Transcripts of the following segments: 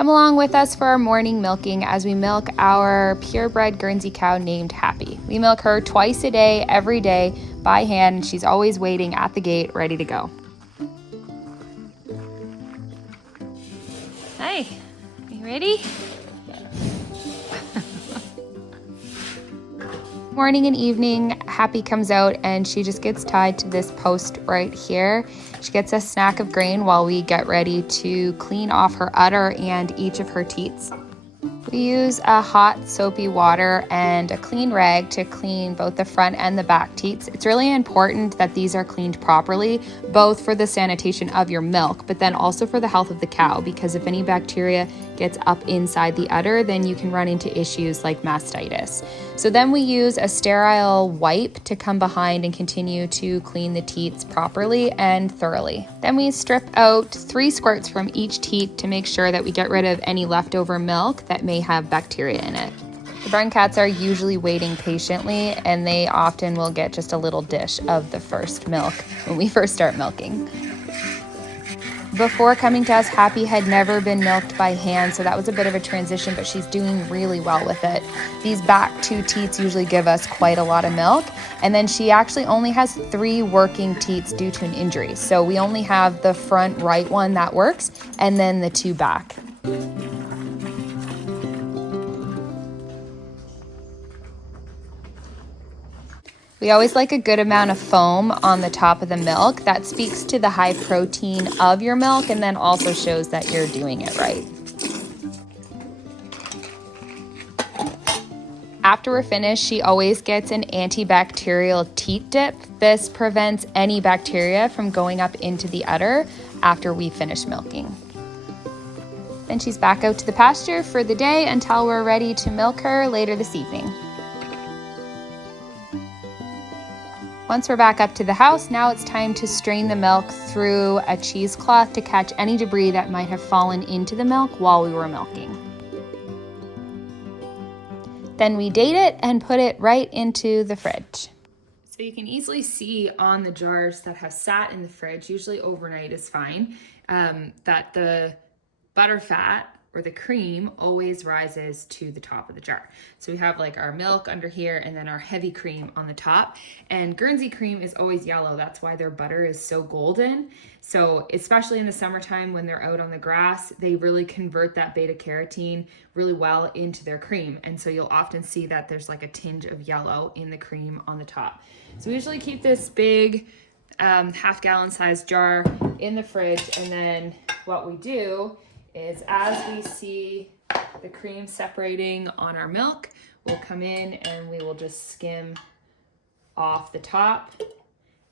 Come along with us for our morning milking as we milk our purebred Guernsey cow named Happy. We milk her twice a day, every day, by hand, and she's always waiting at the gate, ready to go. Hi, are you ready? Morning and evening, Happy comes out and she just gets tied to this post right here. She gets a snack of grain while we get ready to clean off her udder and each of her teats. We use a hot soapy water and a clean rag to clean both the front and the back teats. It's really important that these are cleaned properly, both for the sanitation of your milk, but then also for the health of the cow, because if any bacteria gets up inside the udder, then you can run into issues like mastitis. So then we use a sterile wipe to come behind and continue to clean the teats properly and thoroughly. Then we strip out 3 squirts from each teat to make sure that we get rid of any leftover milk that may have bacteria in it. The barn cats are usually waiting patiently, and they often will get just a little dish of the first milk when we first start milking. Before coming to us, Happy had never been milked by hand, so that was a bit of a transition, but she's doing really well with it. These back 2 teats usually give us quite a lot of milk, and then she actually only has 3 working teats due to an injury. So we only have the front right one that works, and then the 2 back. We always like a good amount of foam on the top of the milk. That speaks to the high protein of your milk and then also shows that you're doing it right. After we're finished, she always gets an antibacterial teat dip. This prevents any bacteria from going up into the udder after we finish milking. Then she's back out to the pasture for the day until we're ready to milk her later this evening. Once we're back up to the house, now it's time to strain the milk through a cheesecloth to catch any debris that might have fallen into the milk while we were milking. Then we date it and put it right into the fridge. So you can easily see on the jars that have sat in the fridge, usually overnight is fine, that the butter fat or the cream always rises to the top of the jar. So we have like our milk under here and then our heavy cream on the top. And Guernsey cream is always yellow. That's why their butter is so golden. So especially in the summertime when they're out on the grass, they really convert that beta carotene really well into their cream. And so you'll often see that there's like a tinge of yellow in the cream on the top. So we usually keep this big half-gallon size jar in the fridge, and then what we do is as we see the cream separating on our milk, we'll come in and we will just skim off the top,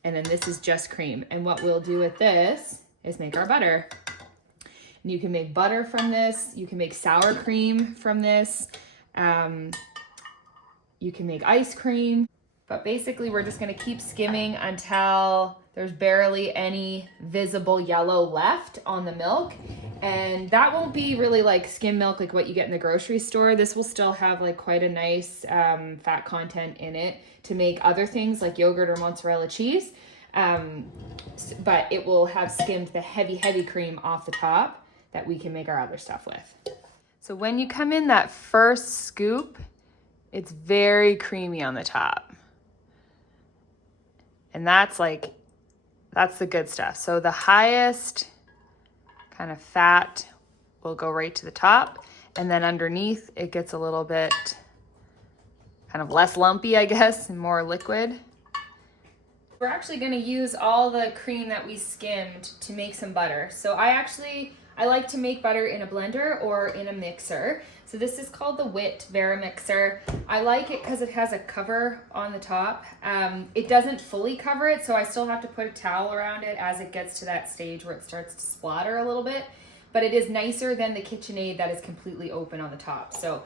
and then this is just cream. And what we'll do with this is make our butter. And you can make butter from this, you can make sour cream from this, you can make ice cream, but basically we're just gonna keep skimming until there's barely any visible yellow left on the milk. And that won't be really like skim milk like what you get in the grocery store. This will still have like quite a nice fat content in it to make other things like yogurt or mozzarella cheese. But it will have skimmed the heavy cream off the top that we can make our other stuff with. So when you come in that first scoop, it's very creamy on the top. And that's the good stuff. So the highest kind of fat will go right to the top, and then underneath it gets a little bit kind of less lumpy, I guess, and more liquid. We're actually going to use all the cream that we skimmed to make some butter. So I like to make butter in a blender or in a mixer. So this is called the Witt Varamixer. I like it because it has a cover on the top. It doesn't fully cover it, so I still have to put a towel around it as it gets to that stage where it starts to splatter a little bit. But it is nicer than the KitchenAid that is completely open on the top. So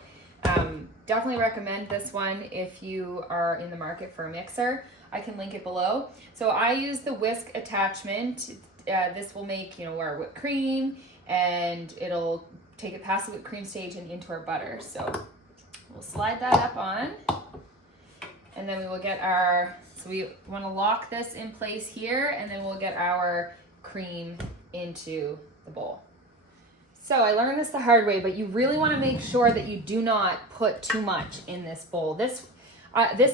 definitely recommend this one if you are in the market for a mixer. I can link it below. So I use the whisk attachment. This will make, our whipped cream, and it'll take it past the whipped cream stage and into our butter. So we'll slide that up on, and then we will get so we want to lock this in place here, and then we'll get our cream into the bowl. So I learned this the hard way, but you really want to make sure that you do not put too much in this bowl. This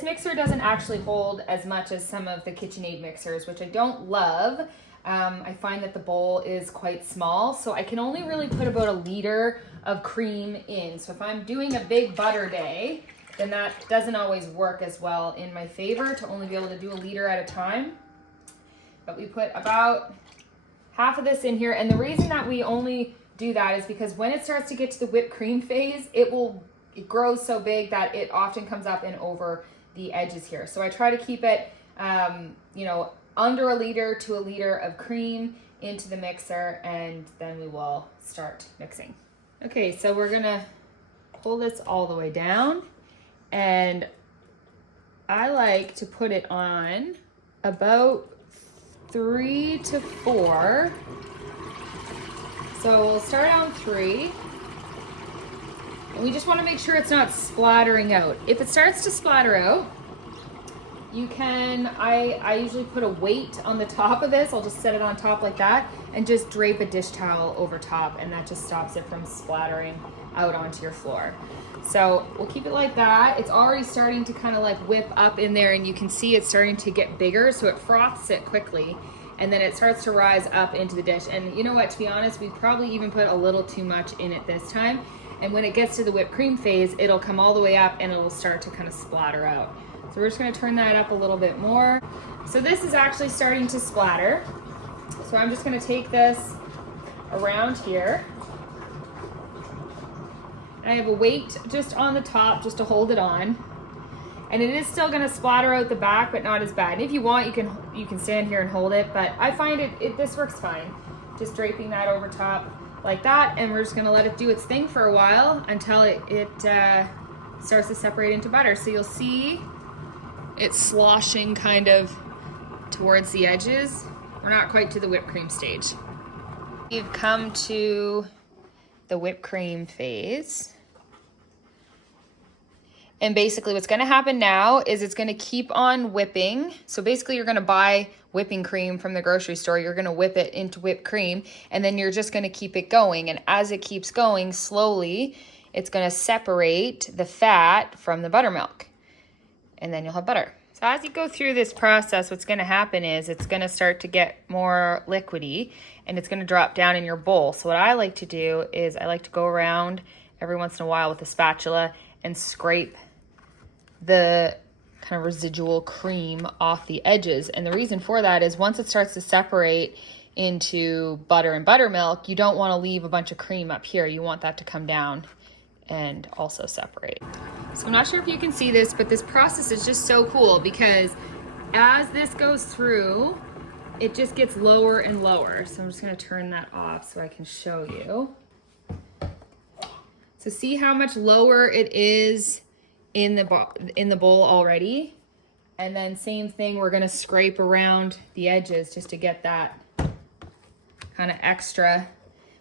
mixer doesn't actually hold as much as some of the KitchenAid mixers, which I don't love. I find that the bowl is quite small, so I can only really put about 1 liter of cream in. So if I'm doing a big butter day, then that doesn't always work as well in my favor to only be able to do 1 liter at a time. But we put about half of this in here, and the reason that we only do that is because when it starts to get to the whipped cream phase, it grows so big that it often comes up and over the edges here. So I try to keep it, you know, under 1 liter to 1 liter of cream into the mixer, and then we will start mixing. Okay, so we're gonna pull this all the way down, and I like to put it on about 3 to 4. So we'll start on 3. And we just want to make sure it's not splattering out. If it starts to splatter out, you can, I usually put a weight on the top of this. I'll just set it on top like that and just drape a dish towel over top, and that just stops it from splattering out onto your floor. So we'll keep it like that. It's already starting to kind of like whip up in there, and you can see it's starting to get bigger, so it froths it quickly, and then it starts to rise up into the dish. And you know what, to be honest, we probably even put a little too much in it this time. And when it gets to the whipped cream phase, it'll come all the way up and it will start to kind of splatter out. So we're just gonna turn that up a little bit more. So this is actually starting to splatter. So I'm just gonna take this around here. And I have a weight just on the top just to hold it on. And it is still gonna splatter out the back, but not as bad. And if you want, you can stand here and hold it, but I find this works fine. Just draping that over top like that, and we're just gonna let it do its thing for a while until it starts to separate into butter. So you'll see it's sloshing kind of towards the edges. We're not quite to the whipped cream stage. We've come to the whipped cream phase. And basically what's gonna happen now is it's gonna keep on whipping. So basically you're gonna buy whipping cream from the grocery store, you're gonna whip it into whipped cream, and then you're just gonna keep it going. And as it keeps going, slowly, it's gonna separate the fat from the buttermilk. And then you'll have butter. So as you go through this process, what's gonna happen is it's gonna start to get more liquidy, and it's gonna drop down in your bowl. So what I like to do is I like to go around every once in a while with a spatula and scrape the kind of residual cream off the edges. And the reason for that is once it starts to separate into butter and buttermilk, you don't want to leave a bunch of cream up here. You want that to come down and also separate. So I'm not sure if you can see this, but this process is just so cool because as this goes through, it just gets lower and lower. So I'm just going to turn that off so I can show you. So see how much lower it is in the bowl already? And then same thing, we're gonna scrape around the edges just to get that kind of extra,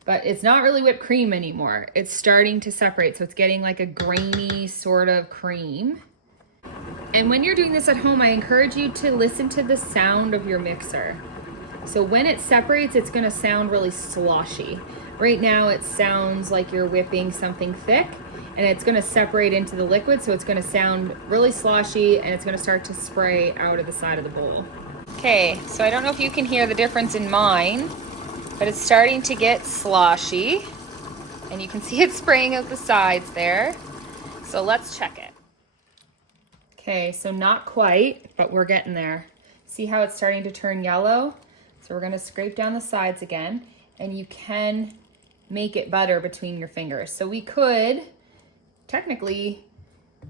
but it's not really whipped cream anymore. It's starting to separate, so it's getting like a grainy sort of cream. And when you're doing this at home, I encourage you to listen to the sound of your mixer. So when it separates, it's gonna sound really sloshy. Right now it sounds like you're whipping something thick, and it's gonna separate into the liquid, so it's gonna sound really sloshy, and it's gonna start to spray out of the side of the bowl. Okay, so I don't know if you can hear the difference in mine, but it's starting to get sloshy, and you can see it spraying out the sides there. So let's check it. Okay, so not quite, but we're getting there. See how it's starting to turn yellow? So we're gonna scrape down the sides again, and you can make it butter between your fingers. So we could technically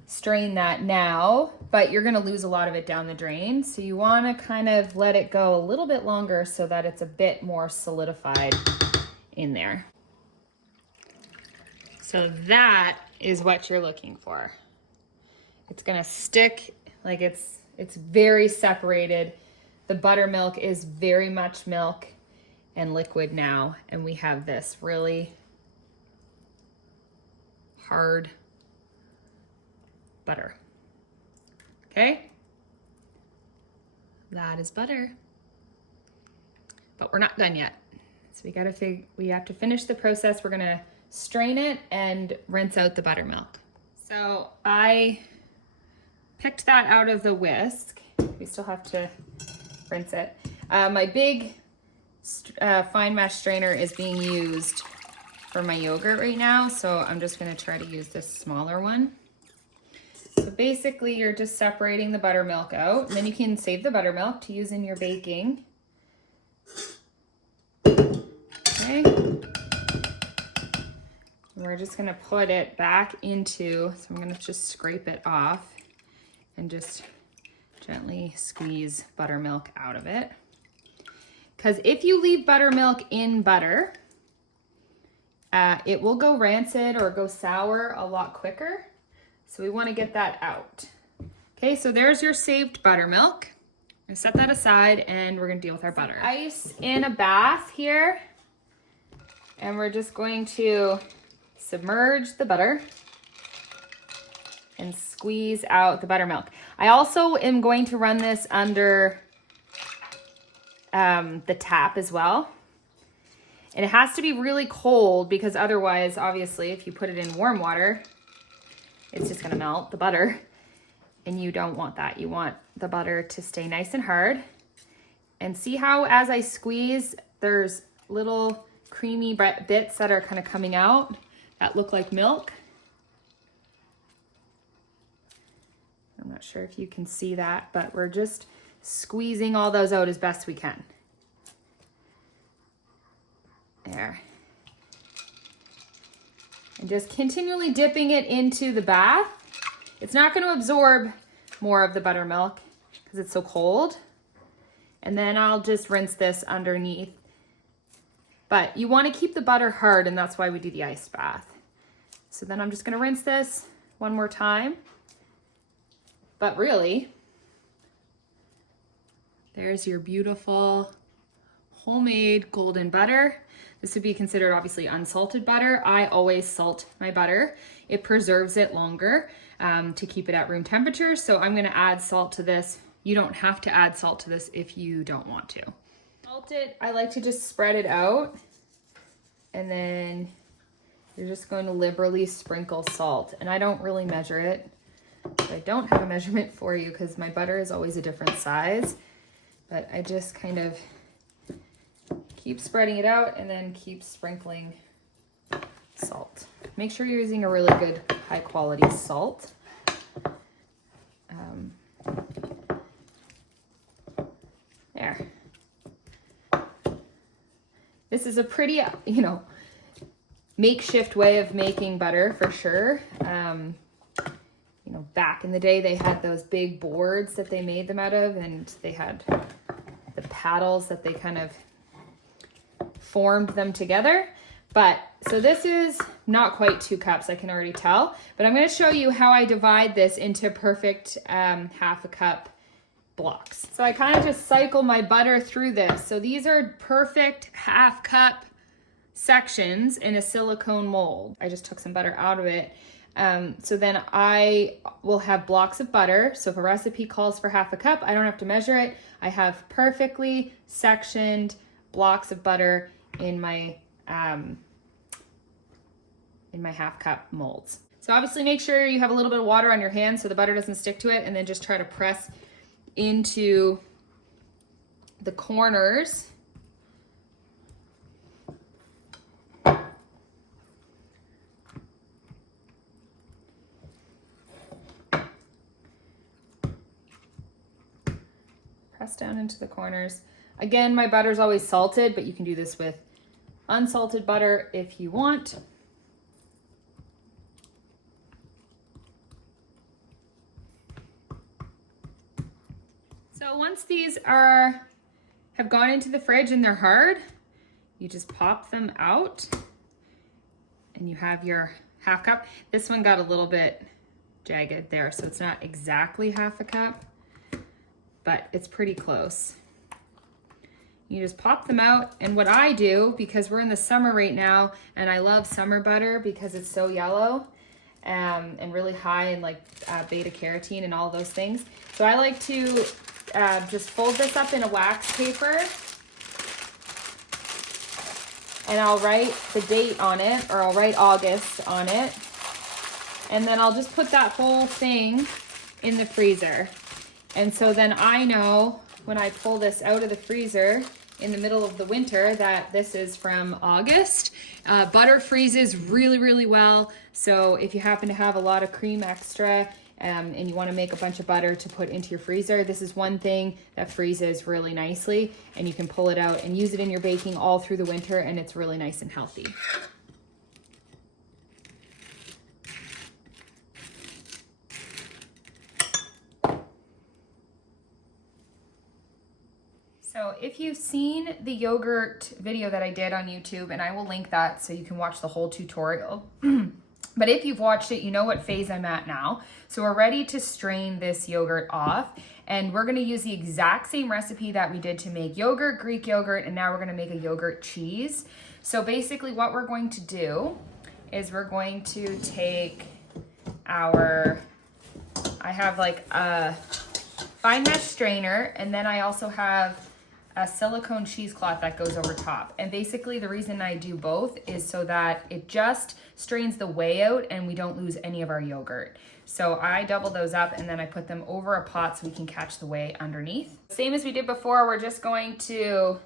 strain that now, but you're gonna lose a lot of it down the drain. So you wanna kind of let it go a little bit longer so that it's a bit more solidified in there. So that is what you're looking for. It's gonna stick, like it's very separated. The buttermilk is very much milk and liquid now, and we have this really hard butter. Okay? That is butter. But we're not done yet. So we have to finish the process. We're gonna strain it and rinse out the buttermilk. So I picked that out of the whisk. We still have to rinse it. My big fine mesh strainer is being used for my yogurt right now, so I'm just gonna try to use this smaller one. So basically you're just separating the buttermilk out, and then you can save the buttermilk to use in your baking. Okay. We're just gonna put it back into, so I'm gonna just scrape it off and just gently squeeze buttermilk out of it. Because if you leave buttermilk in butter, it will go rancid or go sour a lot quicker. So we want to get that out. Okay, so there's your saved buttermilk. I'm gonna set that aside and we're gonna deal with our butter. Ice in a bath here. And we're just going to submerge the butter and squeeze out the buttermilk. I also am going to run this under the tap as well. And it has to be really cold because otherwise, obviously, if you put it in warm water, it's just gonna melt the butter. And you don't want that. You want the butter to stay nice and hard. And see how as I squeeze, there's little creamy bits that are kind of coming out that look like milk. I'm not sure if you can see that, but we're just squeezing all those out as best we can. There. And just continually dipping it into the bath. It's not going to absorb more of the buttermilk because it's so cold. And then I'll just rinse this underneath. But you want to keep the butter hard, and that's why we do the ice bath. So then I'm just going to rinse this one more time. But really, there's your beautiful homemade golden butter. This would be considered obviously unsalted butter. I always salt my butter. It preserves it longer to keep it at room temperature. So I'm gonna add salt to this. You don't have to add salt to this if you don't want to. Salt it, I like to just spread it out, and then you're just going to liberally sprinkle salt. And I don't really measure it. I don't have a measurement for you because my butter is always a different size, but I just kind of keep spreading it out and then keep sprinkling salt. Make sure you're using a really good high quality salt. There. This is a pretty, makeshift way of making butter for sure. Back in the day, they had those big boards that they made them out of, and they had the paddles that they kind of formed them together. But so this is not quite 2 cups, I can already tell, but I'm going to show you how I divide this into perfect half a cup blocks. So I kind of just cycle my butter through this. So these are perfect half cup sections in a silicone mold. I just took some butter out of it. So then I will have blocks of butter. So if a recipe calls for half a cup, I don't have to measure it. I have perfectly sectioned blocks of butter in my half cup molds. So obviously make sure you have a little bit of water on your hands so the butter doesn't stick to it, and then just try to press into the corners. Press down into the corners. Again, my butter's always salted, but you can do this with unsalted butter if you want. So once these have gone into the fridge and they're hard, you just pop them out and you have your half cup. This one got a little bit jagged there, so it's not exactly half a cup, but it's pretty close. You just pop them out, and what I do, because we're in the summer right now, and I love summer butter because it's so yellow and really high in beta carotene and all those things. So I like to just fold this up in a wax paper and I'll write the date on it, or I'll write August on it. And then I'll just put that whole thing in the freezer. And so then I know when I pull this out of the freezer in the middle of the winter that this is from August. Butter freezes really, really well. So if you happen to have a lot of cream extra and you want to make a bunch of butter to put into your freezer, this is one thing that freezes really nicely, and you can pull it out and use it in your baking all through the winter, and it's really nice and healthy. So if you've seen the yogurt video that I did on YouTube, and I will link that so you can watch the whole tutorial, but if you've watched it, you know what phase I'm at now. So we're ready to strain this yogurt off, and we're gonna use the exact same recipe that we did to make yogurt, Greek yogurt, and now we're gonna make a yogurt cheese. So basically what we're going to do is we're going to take I have like a fine mesh strainer, and then I also have a silicone cheesecloth that goes over top. And basically the reason I do both is so that it just strains the whey out and we don't lose any of our yogurt. So I double those up and then I put them over a pot so we can catch the whey underneath. Same as we did before, we're just going to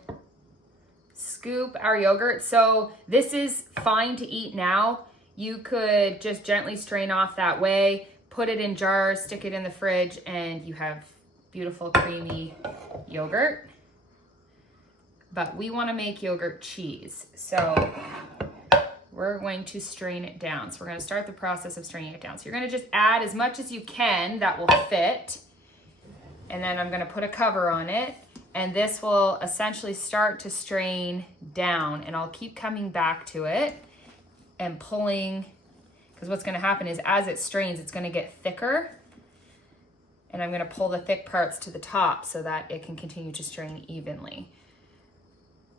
scoop our yogurt. So this is fine to eat now. You could just gently strain off that whey, put it in jars, stick it in the fridge, and you have beautiful creamy yogurt. But we want to make yogurt cheese, so we're going to strain it down. So we're going to start the process of straining it down. So you're going to just add as much as you can that will fit, and then I'm going to put a cover on it, and this will essentially start to strain down, and I'll keep coming back to it and pulling, because what's going to happen is as it strains, it's going to get thicker, and I'm going to pull the thick parts to the top so that it can continue to strain evenly.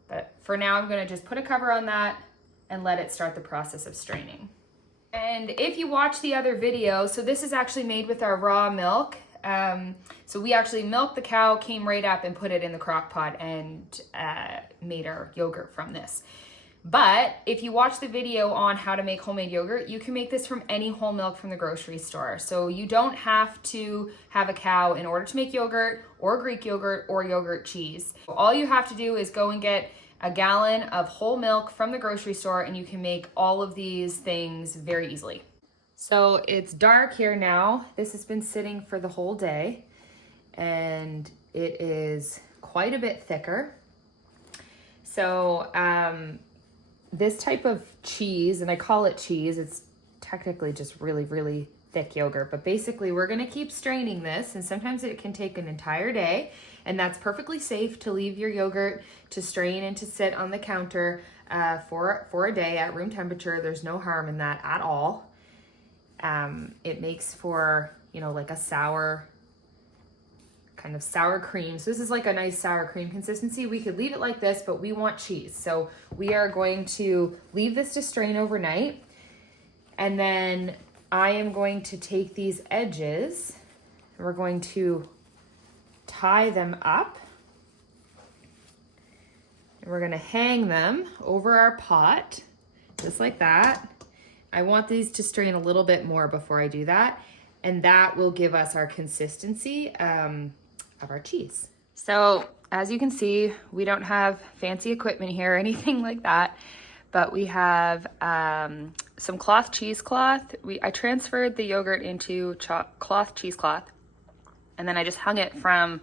But for now, I'm gonna just put a cover on that and let it start the process of straining. And if you watch the other video, so this is actually made with our raw milk. So we actually milked the cow, came right up and put it in the crock pot and made our yogurt from this. But if you watch the video on how to make homemade yogurt, you can make this from any whole milk from the grocery store. So you don't have to have a cow in order to make yogurt or Greek yogurt or yogurt cheese. All you have to do is go and get a gallon of whole milk from the grocery store, and you can make all of these things very easily. So it's dark here now. This has been sitting for the whole day, and it is quite a bit thicker. So this type of cheese, and I call it cheese, it's technically just really, really thick yogurt, but basically we're gonna keep straining this, and sometimes it can take an entire day, and that's perfectly safe to leave your yogurt to strain and to sit on the counter for a day at room temperature. There's no harm in that at all. It makes for, you know, like a sour, kind of sour cream. So this is like a nice sour cream consistency. We could leave it like this, but we want cheese. So we are going to leave this to strain overnight. And then I am going to take these edges, and we're going to tie them up. And we're gonna hang them over our pot, just like that. I want these to strain a little bit more before I do that. And that will give us our consistency of our cheese. So as you can see, we don't have fancy equipment here or anything like that, but we have some cloth cheesecloth. I transferred the yogurt into cloth cheesecloth, and then I just hung it from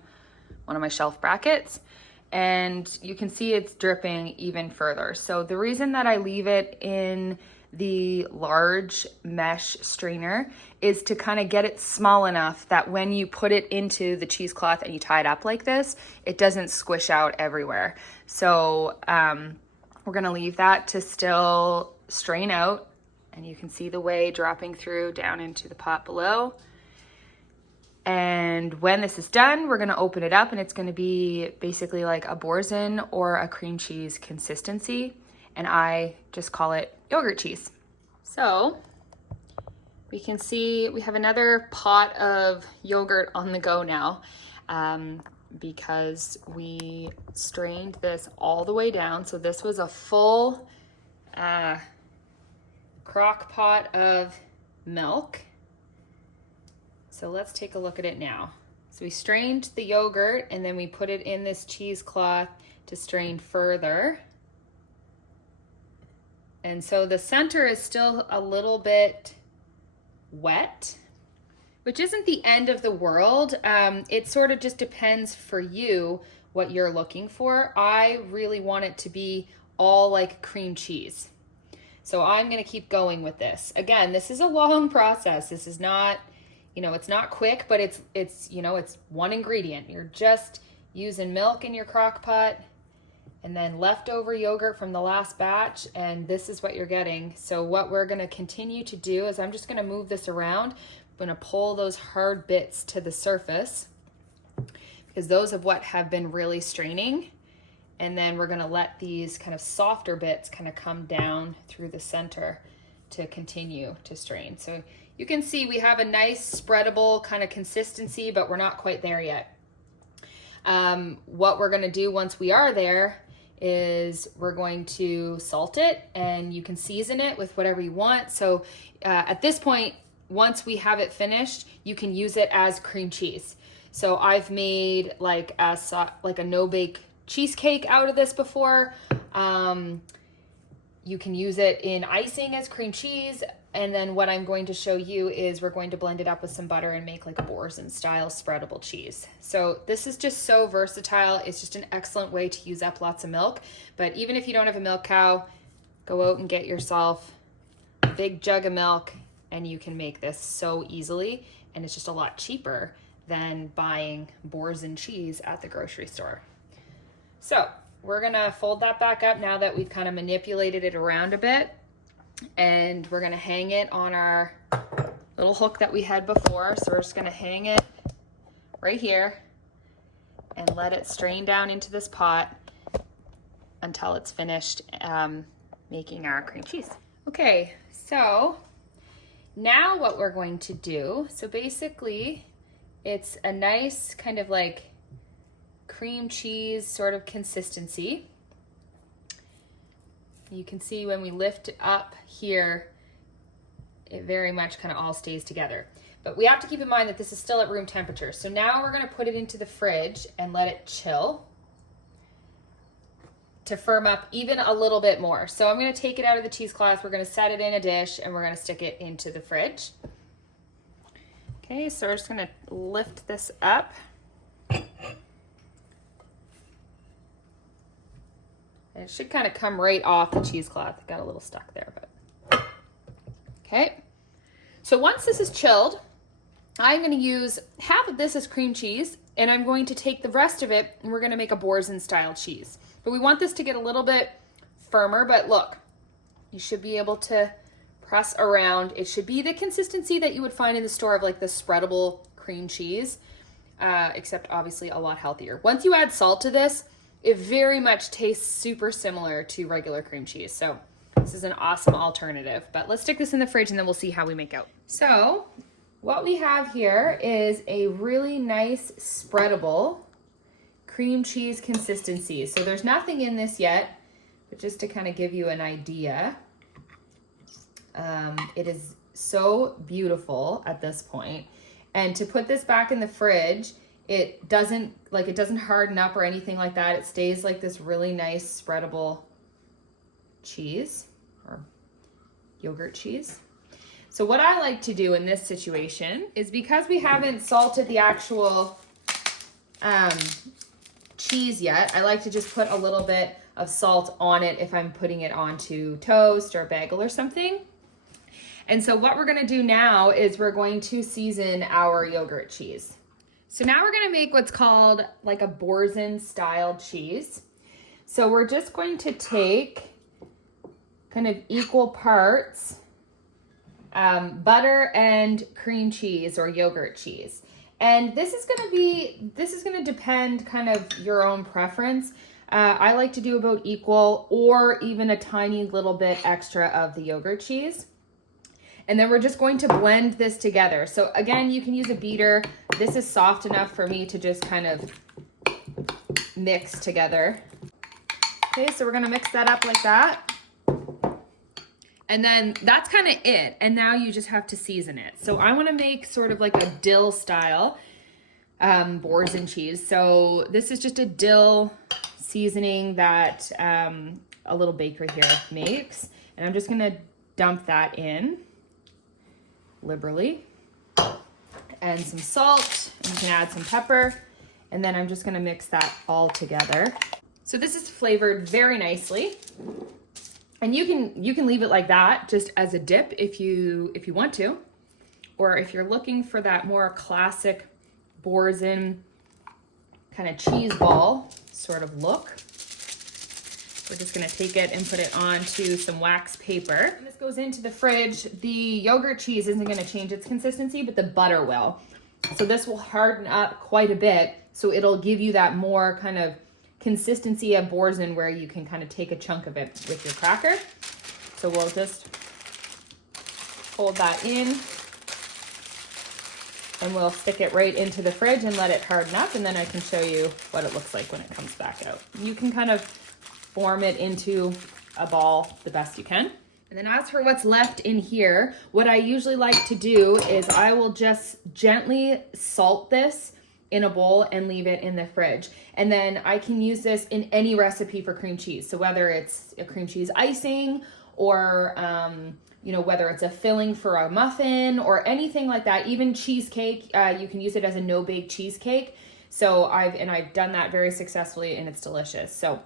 one of my shelf brackets, and you can see it's dripping even further. So the reason that I leave it in the large mesh strainer is to kind of get it small enough that when you put it into the cheesecloth and you tie it up like this, it doesn't squish out everywhere. So we're gonna leave that to still strain out, and you can see the whey dropping through down into the pot below. And when this is done, we're gonna open it up, and it's gonna be basically like a Boursin or a cream cheese consistency, and I just call it yogurt cheese. So we can see we have another pot of yogurt on the go now. because we strained this all the way down. So this was a full crock pot of milk. So let's take a look at it now. So we strained the yogurt and then we put it in this cheesecloth to strain further. And so the center is still a little bit wet, which isn't the end of the world. It sort of just depends for you what you're looking for. I really want it to be all like cream cheese. So I'm gonna keep going with this. Again, this is a long process. This is not, you know, it's not quick, but it's you know, it's one ingredient. You're just using milk in your crock pot and then leftover yogurt from the last batch, and this is what you're getting. So what we're gonna continue to do is I'm just gonna move this around. I'm gonna pull those hard bits to the surface because those of what have been really straining. And then we're gonna let these kind of softer bits kind of come down through the center to continue to strain. So you can see we have a nice spreadable kind of consistency, but we're not quite there yet. What we're gonna do once we are there is we're going to salt it, and you can season it with whatever you want. So at this point, once we have it finished, you can use it as cream cheese. So I've made like a no-bake cheesecake out of this before. You can use it in icing as cream cheese. And then what I'm going to show you is we're going to blend it up with some butter and make like a Boursin style spreadable cheese. So this is just so versatile. It's just an excellent way to use up lots of milk. But even if you don't have a milk cow, go out and get yourself a big jug of milk and you can make this so easily. And it's just a lot cheaper than buying Boursin cheese at the grocery store. So we're gonna fold that back up now that we've kind of manipulated it around a bit. And we're gonna hang it on our little hook that we had before. So we're just gonna hang it right here and let it strain down into this pot until it's finished making our cream cheese. Okay, so now what we're going to do, so basically it's a nice kind of like cream cheese sort of consistency. You can see when we lift up here, it very much kind of all stays together. But we have to keep in mind that this is still at room temperature. So now we're gonna put it into the fridge and let it chill to firm up even a little bit more. So I'm gonna take it out of the cheesecloth, we're gonna set it in a dish, and we're gonna stick it into the fridge. Okay, so we're just gonna lift this up. It should kind of come right off the cheesecloth. It got a little stuck there, but okay. So once this is chilled, I'm going to use half of this as cream cheese, and I'm going to take the rest of it, and we're going to make a Boursin style cheese. But we want this to get a little bit firmer, but look, you should be able to press around. It should be the consistency that you would find in the store of like the spreadable cream cheese, except obviously a lot healthier. Once you add salt to this, it very much tastes super similar to regular cream cheese. So this is an awesome alternative, but let's stick this in the fridge and then we'll see how we make out. So what we have here is a really nice spreadable cream cheese consistency. So there's nothing in this yet, but just to kind of give you an idea, it is so beautiful at this point. And to put this back in the fridge, it doesn't harden up or anything like that. It stays like this really nice spreadable cheese or yogurt cheese. So what I like to do in this situation is, because we haven't salted the actual cheese yet, I like to just put a little bit of salt on it if I'm putting it onto toast or a bagel or something. And so what we're gonna do now is we're going to season our yogurt cheese. So now we're gonna make what's called like a Boursin style cheese. So we're just going to take kind of equal parts butter and cream cheese or yogurt cheese. And this is gonna depend kind of your own preference. I like to do about equal or even a tiny little bit extra of the yogurt cheese. And then we're just going to blend this together. So again, you can use a beater. This is soft enough for me to just kind of mix together. Okay, so we're gonna mix that up like that. And then that's kind of it. And now you just have to season it. So I wanna make sort of like a dill style Boursin cheese. So this is just a dill seasoning that a little bakery here makes. And I'm just gonna dump that in liberally. And some salt, and you can add some pepper. And then I'm just gonna mix that all together. So this is flavored very nicely. And you can leave it like that, just as a dip if you want to. Or if you're looking for that more classic Boursin kind of cheese ball sort of look, we're just gonna take it and put it onto some wax paper. And this goes into the fridge. The yogurt cheese isn't gonna change its consistency, but the butter will. So this will harden up quite a bit. So it'll give you that more kind of consistency of Boursin where you can kind of take a chunk of it with your cracker. So we'll just hold that in and we'll stick it right into the fridge and let it harden up, and then I can show you what it looks like when it comes back out. You can kind of form it into a ball the best you can. And then as for what's left in here, what I usually like to do is I will just gently salt this in a bowl and leave it in the fridge. And then I can use this in any recipe for cream cheese. So whether it's a cream cheese icing or you know, whether it's a filling for a muffin or anything like that, even cheesecake, you can use it as a no-bake cheesecake. So I've done that very successfully and it's delicious. So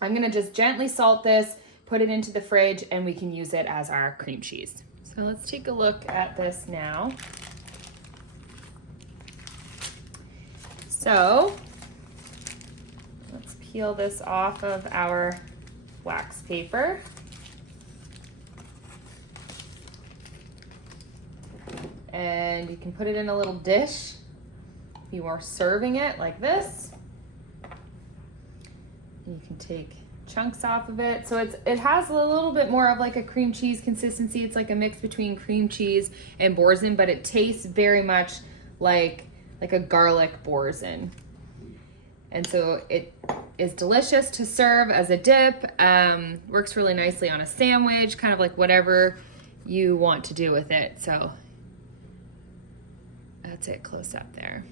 I'm gonna just gently salt this, put it into the fridge, and we can use it as our cream cheese. So let's take a look at this now. So let's peel this off of our wax paper. And you can put it in a little dish if you are serving it like this. You can take chunks off of it. So it has a little bit more of like a cream cheese consistency. It's like a mix between cream cheese and Boursin, but it tastes very much like a garlic Boursin. And so it is delicious to serve as a dip. Works really nicely on a sandwich, kind of like whatever you want to do with it. So that's it close up there.